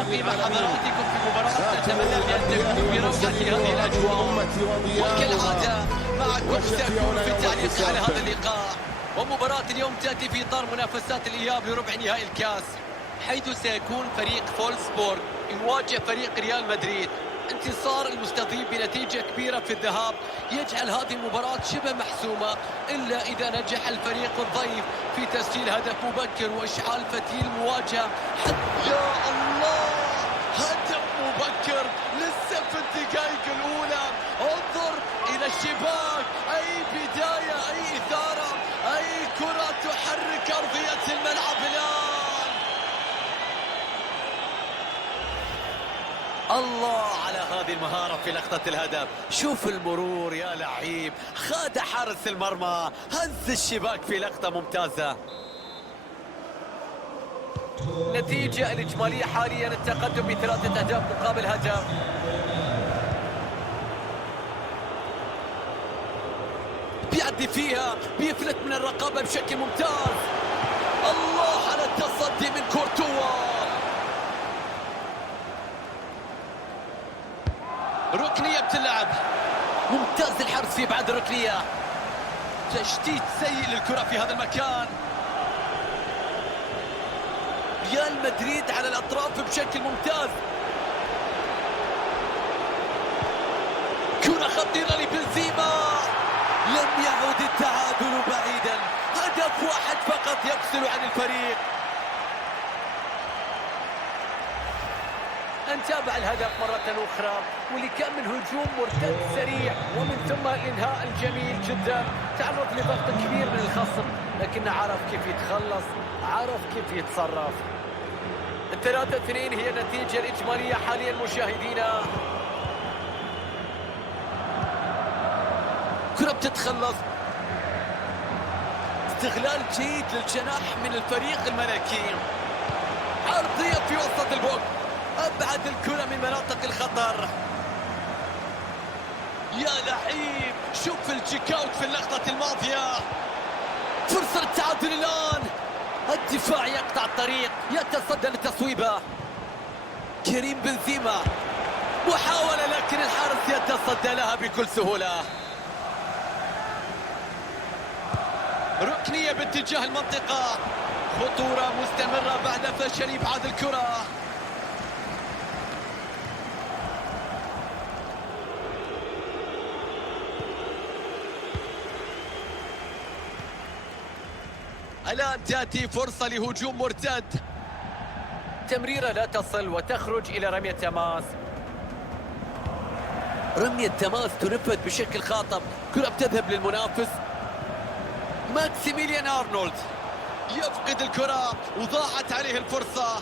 نلتقي مع حضراتكم في مباراة نتمنى بأن تكون بروعة هذه الأجواء، وكالعادة معكم سيكون في التعليق على هذا اللقاء. ومباراة اليوم تأتي في إطار منافسات الإياب لربع نهائي الكاس، حيث سيكون فريق فولسبورغ يواجه فريق ريال مدريد. انتصار المستضيف بنتيجة كبيرة في الذهاب يجعل هذه المباراة شبه محسومة، إلا إذا نجح الفريق الضيف في تسجيل هدف مبكر وإشعال فتيل المواجهة. يا الله، هدف مبكر لسه في الدقائق الأولى. انظر إلى الشباك، أي بداية، أي إثارة، أي كرة تحرك أرضية الملعب الآن. الله على هذه المهارة في لقطة الهدف. شوف المرور يا لعيب، خاد حارس المرمى، هز الشباك في لقطة ممتازة. النتيجة الإجمالية حاليا التقدم ب3 أهداف مقابل هدف. بيعدي فيها، بيفلت من الرقابة بشكل ممتاز. الله على التصدي من كورتوا. ركنية بتلعب، ممتاز الحرص في بعد الركنية. تشتيت سيء للكرة في هذا المكان. ريال مدريد على الأطراف بشكل ممتاز. كرة خطيرة لبنزيما، لم يعد التعادل بعيدا. هدف واحد فقط يفصل عن الفريق. نتابع الهدف مرة أخرى، واللي كان من هجوم مرتد سريع ومن ثم الإنهاء الجميل جدا. تعرض لضغط كبير من الخصم، لكنه عرف كيف يتخلص، عرف كيف يتصرف. 3-2 هي النتيجة الإجمالية حاليا مشاهدينا. كرة بتتخلص، استغلال جيد للجناح من الفريق الملكي. عرضية في وسط البوك، أبعد الكرة من مناطق الخطر. يا لعيب، شوف التشيك اوت في اللقطة الماضية. فرصة التعادل الآن. الدفاع يقطع الطريق، يتصدى للتصويبة. كريم بنزيما، محاولة لكن الحارس يتصدى لها بكل سهولة. ركنية باتجاه المنطقة، خطورة مستمرة بعد فشل إبعاد الكرة. الآن تأتي فرصة لهجوم مرتد. تمريرة لا تصل وتخرج إلى رمية تماس. رمية تماس تنفذ بشكل خاطئ، كرة بتذهب للمنافس. ماكسيميليان أرنولد يفقد الكرة وضاعت عليه الفرصة.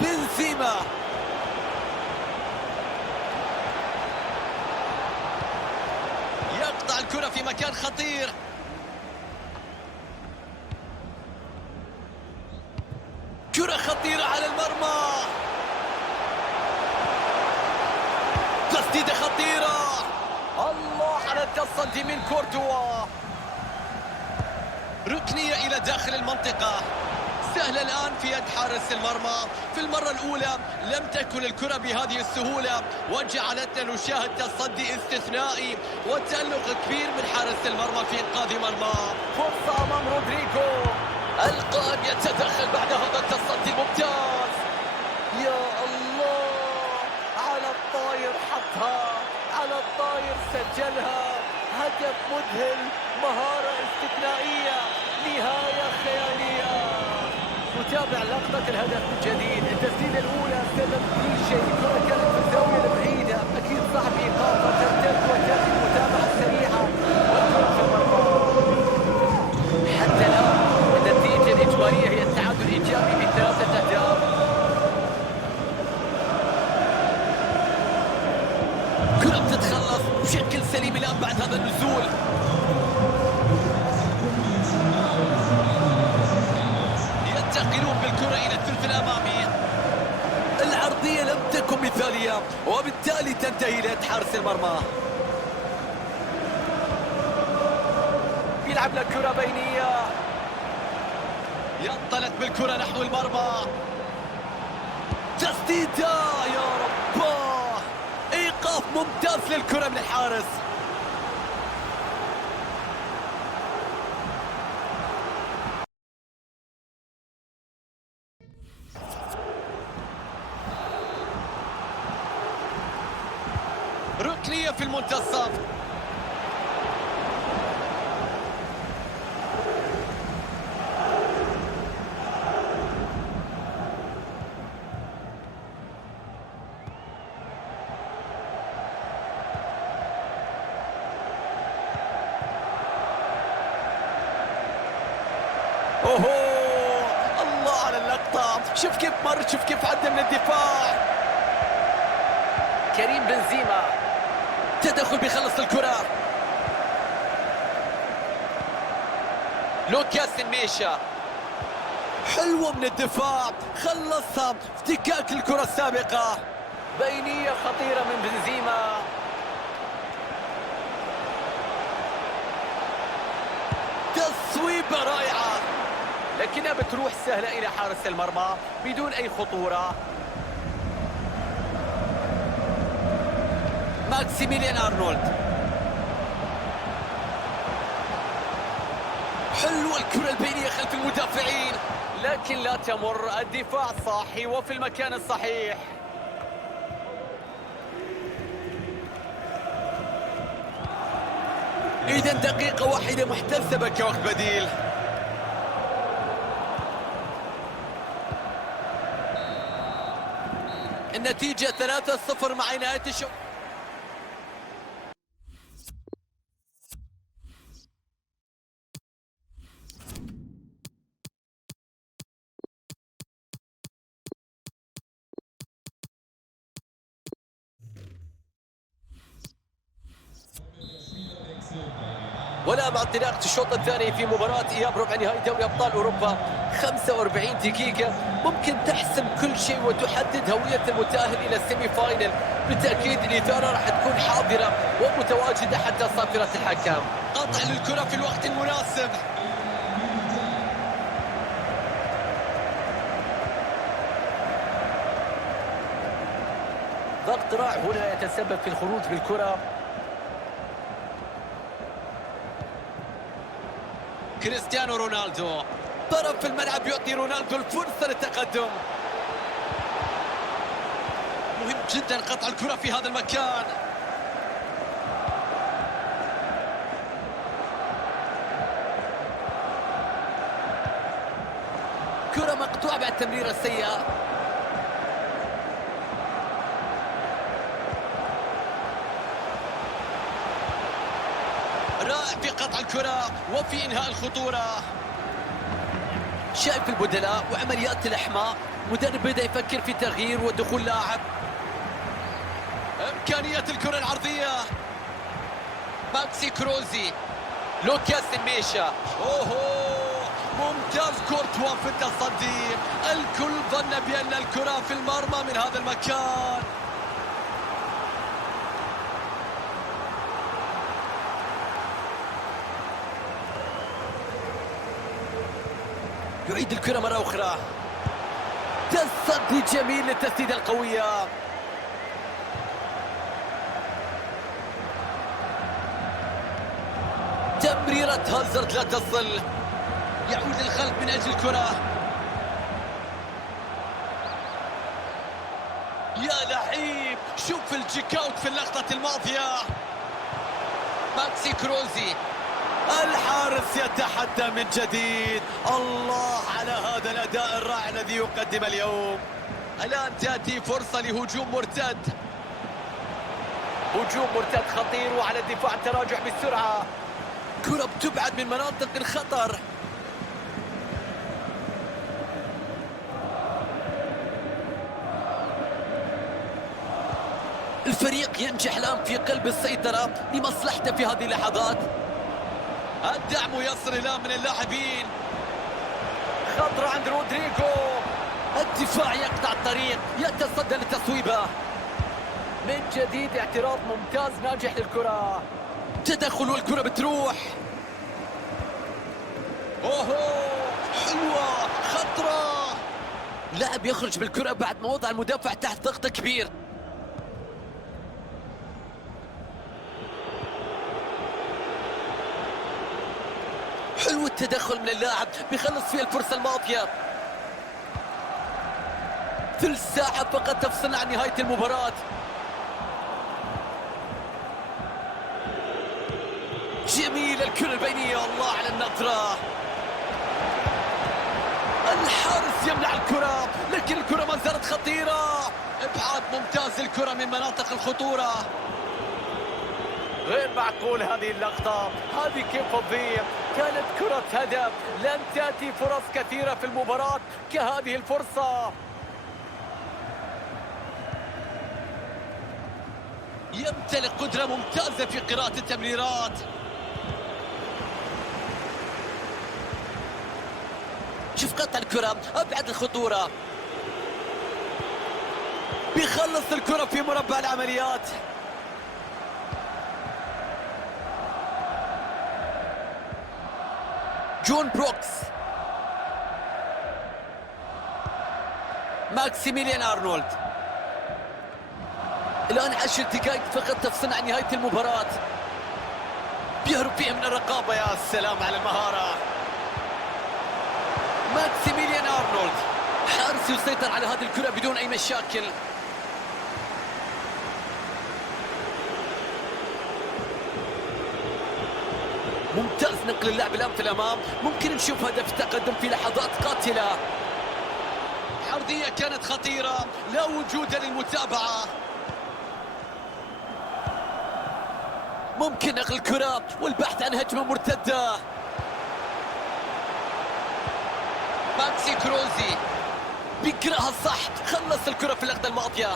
بنزيما، يقطع الكرة في مكان خطير. كرة خطيرة على المرمى، تسديدة خطيرة. الله على التصدي من كورتوا. ركنية إلى داخل المنطقة، سهلة الآن في يد حارس المرمى. في المرة الأولى لم تكن الكرة بهذه السهولة، وجعلتنا نشاهد تصدي استثنائي وتألق كبير من حارس المرمى في إنقاذ مرمى. فرصة أمام رودريجو، القائد يتدخل بعد هذا التصدي الممتاز. يا الله، على الطاير حطها، على الطاير سجلها. هدف مذهل، مهارة استثنائية، نهاية خيالية. نتابع لقطة الهدف من جديد. التسديدة الأولى سبب كل شيء، الكرة كانت في الزاوية البعيدة، أكيد صعب إيقافها، ترتد وتأتي المتابعة السريعة والكرة في المرمى. حتى الآن النتيجة الإجمالية هي التعادل الإيجابي ب3 أهداف. كرة بتتخلص بشكل سليم الآن بعد هذا النزول. ينتقلون بالكرة إلى الثلث الأمامي. العرضية لم تكن مثالية، وبالتالي تنتهي ليد حارس المرمى. بيلعب لك كرة بينية، ينطلق بالكرة نحو المرمى. تسديدة يا رب، ايقاف ممتاز للكرة من الحارس. ركنية في المنتصف. اوهو، الله على اللقطة، شوف كيف مر، شوف كيف عدى من الدفاع. كريم بنزيما، تدخل بيخلص الكرة. لوكاس ميشا، حلوة من الدفاع، خلصها، افتكاك الكرة السابقة. بينية خطيرة من بنزيما. تصويبة رائعة، لكنها بتروح سهلة إلى حارس المرمى بدون أي خطورة. ماكسيميليان أرنولد، حلوة الكرة البينية خلف المدافعين، لكن لا تمر. الدفاع صاحي وفي المكان الصحيح. إذا دقيقة واحدة محتسبة كوقت بديل. النتيجة 3-0 مع نهاية الشوط. ولا مع انطلاقة الشوط الثاني في مباراة إياب ربع نهائي دوري أبطال أوروبا. 45 دقيقة ممكن تحسم كل شيء وتحدد هوية المتأهل إلى السيمي فاينل. بالتأكيد الإثارة راح تكون حاضرة ومتواجدة حتى صافرة الحكم. قطع للكرة في الوقت المناسب. ضغط راع هنا يتسبب في الخروج بالكرة. كريستيانو رونالدو، طرف في الملعب يعطي رونالدو الفرصة للتقدم. مهم جدا قطع الكرة في هذا المكان. كرة مقطوعة بعد تمريرة السيئة. رائع في قطع الكرة وفي إنهاء الخطورة. شايف البدلاء وعمليات الإحماء. مدرب بدأ يفكر في تغيير ودخول لاعب. إمكانية الكرة العرضية. ماكسي كروزي، لوكاس ميشا. أوهو، ممتاز كورتوا في التصدي. الكل ظن بأن الكرة في المرمى من هذا المكان. يعيد الكرة مرة أخرى. تصدي جميل للتسديدة القوية. تمريرة هازارد لا تصل. يعود للخلف من أجل الكرة. يا لعيب، شوف الجيك اوت في اللقطة الماضية. ماكسي كروزي، الحارس يتحدى من جديد. الله على هذا الأداء الرائع الذي يقدم اليوم. الآن تأتي فرصة لهجوم مرتد. هجوم مرتد خطير وعلى الدفاع تراجع بالسرعة. كرة بتبعد من مناطق الخطر. الفريق ينجح الآن في قلب السيطرة لمصلحته في هذه اللحظات. الدعم يصل الآن من اللاعبين. خطرة عند رودريجو. الدفاع يقطع الطريق، يتصدى للتصويبة. من جديد اعتراض ممتاز ناجح للكرة. تدخل والكرة بتروح. اوهو، حلوة خطرة. لاعب يخرج بالكرة بعد ما وضع المدافع تحت ضغط كبير. حلو التدخل من اللاعب، بيخلص فيها الفرصة الماضية. ثلث ساعة فقط تفصلنا عن نهاية المباراة. جميل الكرة البينية، الله على النظرة. الحارس يمنع الكرة، لكن الكرة ما زالت خطيرة. ابعاد ممتاز الكرة من مناطق الخطورة. غير معقول هذه اللقطة، هذه كيف تضيع؟ كانت كرة هدف، لن تأتي فرص كثيرة في المباراة كهذه الفرصة. يمتلك قدرة ممتازة في قراءة التمريرات. شوف قطع الكرة، أبعد الخطورة. بيخلص الكرة في مربع العمليات. جون بروكس، ماكسيميليان أرنولد. الآن 10 دقائق فقط تفصلنا عن نهاية المباراة. بيهرب فيها من الرقابة. يا سلام على المهارة. ماكسيميليان أرنولد، حارس يسيطر على هذه الكرة بدون أي مشاكل. ممتاز نقل اللعب الآن في الأمام. ممكن نشوف هدف التقدم في لحظات قاتلة. عرضية كانت خطيرة، لا وجود للمتابعة. ممكن نقل الكرة والبحث عن هجمة مرتدة. ماكسي كروزي بيقراها صح، خلص الكرة في اللقطة الماضية.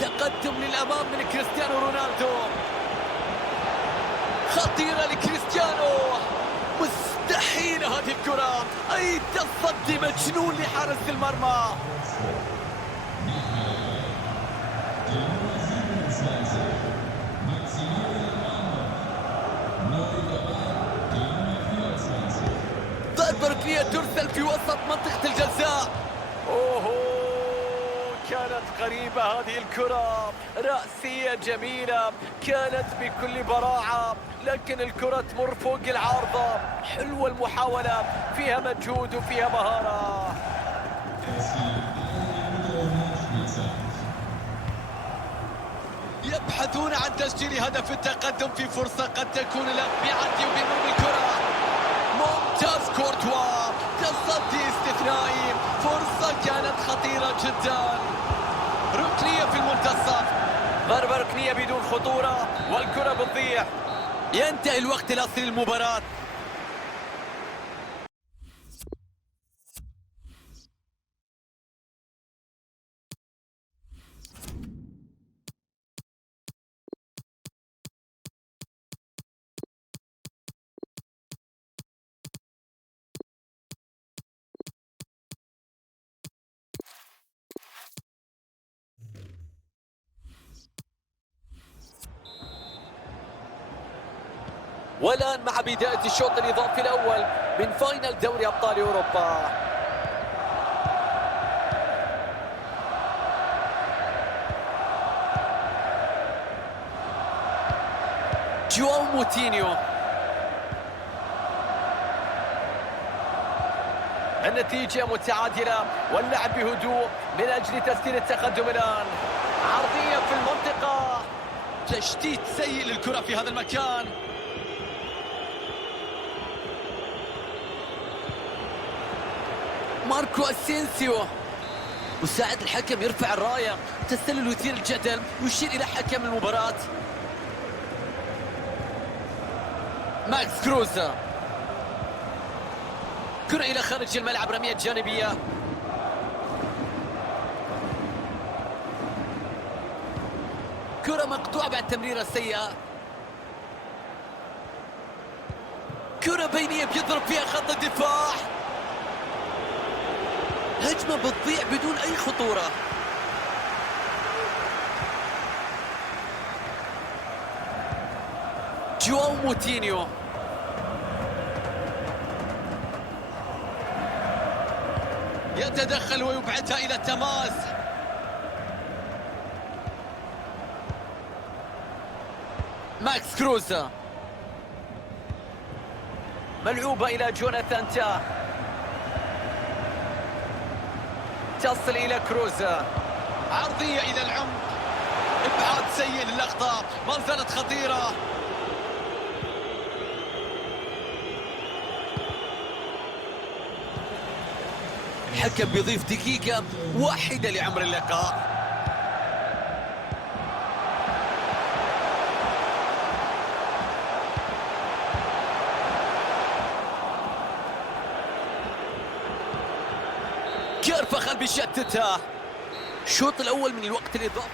تقدم للأمام من كريستيانو رونالدو. خطيرة لكريستيانو، مستحيل هذه الكرة. أي تصدي مجنون لحارس المرمى. ضربة ركنية ترسل في وسط منطقة الجزاء. أوه، كانت قريبة هذه الكرة، رأسية جميلة، كانت بكل براعة، لكن الكرة تمر فوق العارضة. حلوة المحاولة، فيها مجهود وفيها مهارة. يبحثون عن تسجيل هدف التقدم في فرصة قد تكون له. بيعدي وبيمر بالكرة. ممتاز كورتوا، تصدي استثنائي، فرصة كانت خطيرة جدا. ركنية في المنتصف، ضربة ركنية بدون خطورة والكرة بتضيع. ينتهي الوقت الأصلي للمباراة. والآن مع بداية الشوط الإضافي الأول من فاينل دوري أبطال أوروبا. جواو موتينيو. النتيجة متعادلة واللعب بهدوء من أجل تسجيل التقدم الآن. عرضية في المنطقة، تشتيت سيء للكرة في هذا المكان. ماركو أسينسيو، مساعد الحكم يرفع الراية. تسلل يثير الجدل، يشير إلى حكم المباراة. ماكس كروزا، كرة إلى خارج الملعب، رمية جانبية. كرة مقطوعة بعد تمريرة سيئة. كرة بينية بيضرب فيها خط الدفاع. هجمة بتضيع بدون أي خطورة. جواو موتينيو، يتدخل ويبعدها إلى التماس. ماكس كروزا، ملعوبة إلى جوناثان تاه، تصل إلى كروزا، عرضية إلى العمق، إبعاد سيء للأخطاء، ما زالت خطيرة. الحكم بيضيف دقيقة واحدة لعمر اللقاء. كارفخال بيشتتها. الشوط الأول من الوقت الإضافي.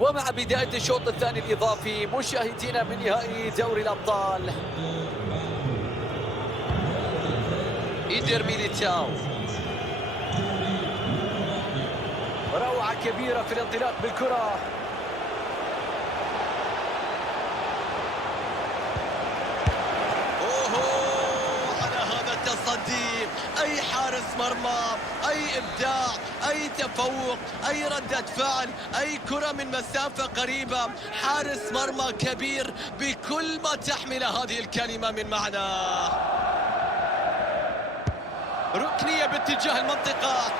ومع بداية الشوط الثاني الإضافي مشاهدينا من نهائي دوري الأبطال، إيدر ميليتاو، روعة كبيرة في الانطلاق بالكرة. التصدي، أي حارس مرمى، أي إبداع، أي تفوق، أي ردة فعل، أي كرة من مسافة قريبة. حارس مرمى كبير بكل ما تحمل هذه الكلمة من معنى. ركنية باتجاه المنطقة،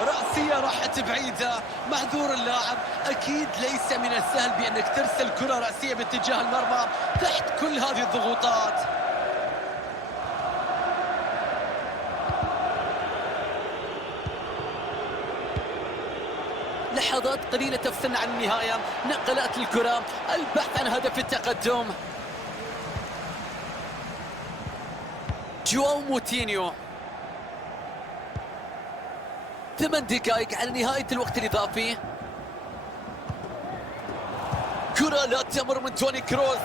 رأسية راحت بعيدة، معذور اللاعب. أكيد ليس من السهل بأنك ترسل كرة رأسية باتجاه المرمى تحت كل هذه الضغوطات. لحظات قليلة تفصلنا عن النهاية، نقلات الكرة، البحث عن هدف التقدم. جواو موتينيو، 8 دقائق على نهاية الوقت الإضافي. كرة لا تمر من توني كروز،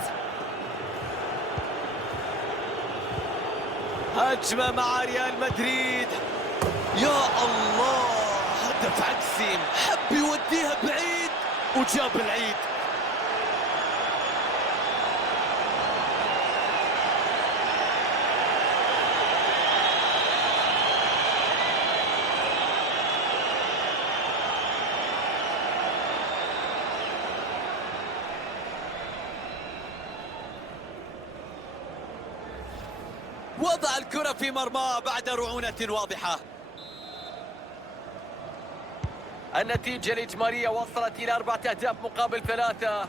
هجمة مع ريال مدريد. يا الله، هدف عكسي، حب يوديها بعيد وجاب العيد. وضع الكرة في مرماه بعد رعونة واضحة. النتيجة الإجمالية وصلت إلى 4 أهداف مقابل 3.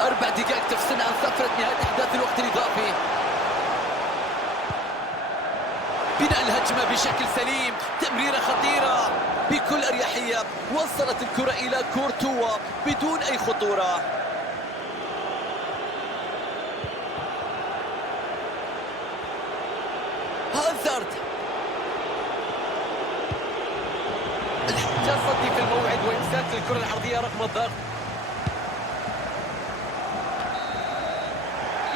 4 دقائق تفصلنا عن صفرة نهاية أحداث الوقت الإضافي. بناء الهجمة بشكل سليم، تمريرة خطيرة بكل أريحية، وصلت الكرة إلى كورتوا بدون أي خطورة. هازارد، تصدي في الموعد وإمساك الكرة العرضية رغم الضغط.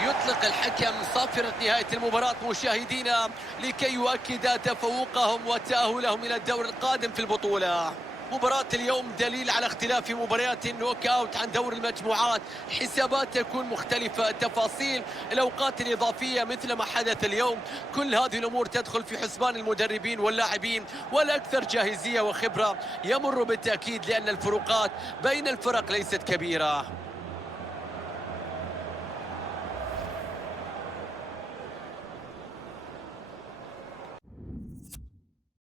يطلق الحكم صافرة نهاية المباراة مشاهدينا لكي يؤكد تفوقهم وتأهلهم إلى الدور القادم في البطولة. مباراة اليوم دليل على اختلاف مباريات النوك اوت عن دور المجموعات. حسابات تكون مختلفة، تفاصيل الأوقات الإضافية مثل ما حدث اليوم، كل هذه الأمور تدخل في حسبان المدربين واللاعبين، والأكثر جاهزية وخبرة يمر بالتأكيد، لأن الفروقات بين الفرق ليست كبيرة.